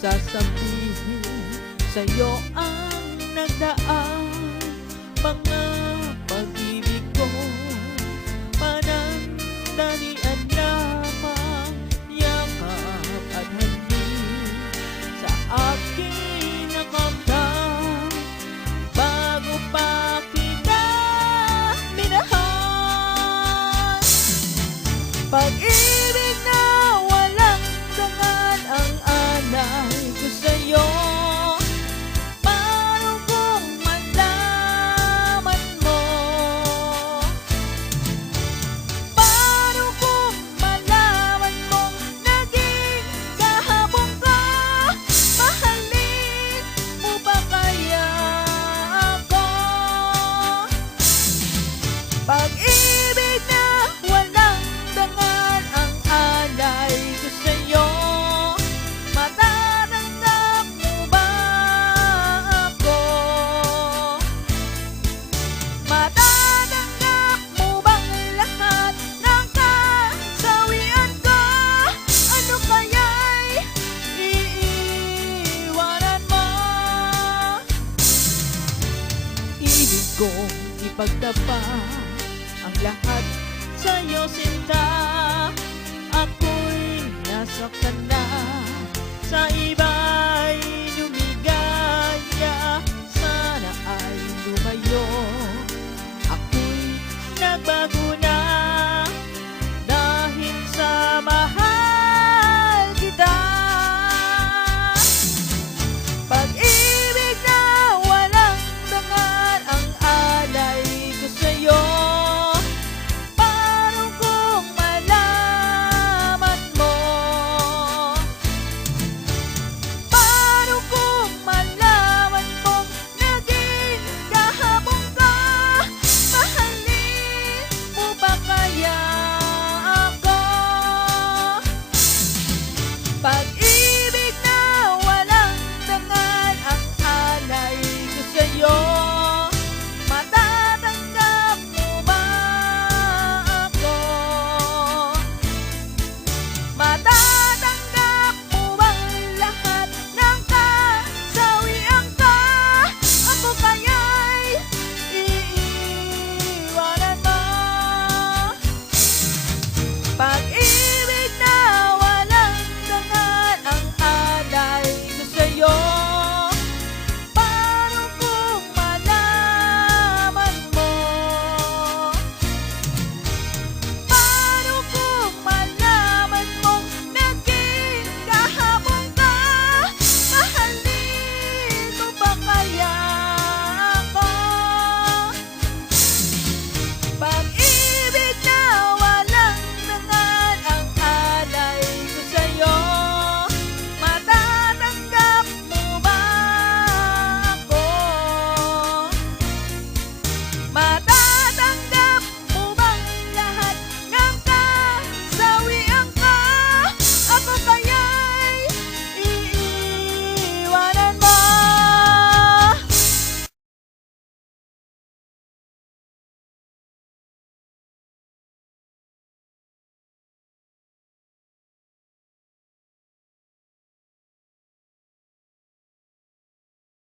sasabihin sa'yo ang nagdaan. Mga pag-ibig ko panandalian lamang, yakap at halik sa aking nakamdam. Bago pa kita minahal, pag-ibig na walang dangal ang alay ko sa'yo. Paano kung malaman mo? Paano kung malaman mong naging kahapon ka? Mahalin mo ba kaya ako? Pag-ibig na walang dangal ang alay ko sa'yo. Matatanggap mo ba ako? Matatanggap mo bang lahat ng kasawian ko? Ano kaya'y iiwanan mo? Ibig kong ipagtapat ang lahat sa'yo, sinta. Ako'y nasaktan na sa iba.